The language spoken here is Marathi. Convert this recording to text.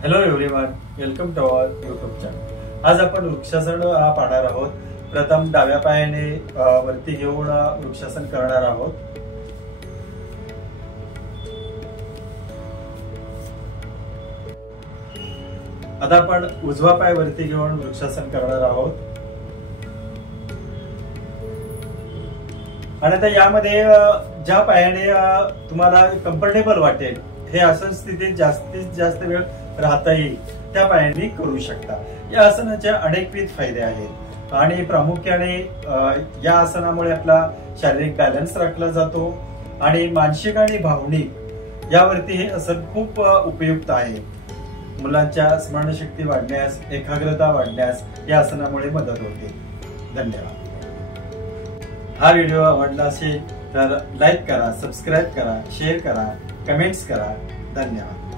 Hello everyone, welcome to our YouTube channel. आज आपण वृक्षासन पाहणार आहोत। प्रथम डाव्या पायाने वरती घेऊन वृक्षासन करणार आहोत। आता आपण उजवा पाय वरती घेऊन वृक्षासन करणार आहोत। आणि आता यामध्ये ज्या पायाने तुम्हाला कम्फर्टेबल वाटेल हे आसन स्थितीत जास्तीत जास्त वेळ राहता येईल त्या पायाने करू शकता। या आसनाचे अनेकविध फायदे आहेत आणि प्रामुख्याने या आसनामुळे आपला शारीरिक बॅलन्स राखला जातो आणि मानसिक आणि भावनिक यावरती हे आसन खूप उपयुक्त आहे। मुलांच्या स्मरणशक्ती वाढण्यास, एकाग्रता वाढण्यास या आसनामुळे मदत होते। धन्यवाद। हा व्हिडिओ आवडला असेल तर लाईक करा, सबस्क्राईब करा, शेअर करा, कमेंट्स करा। धन्यवाद।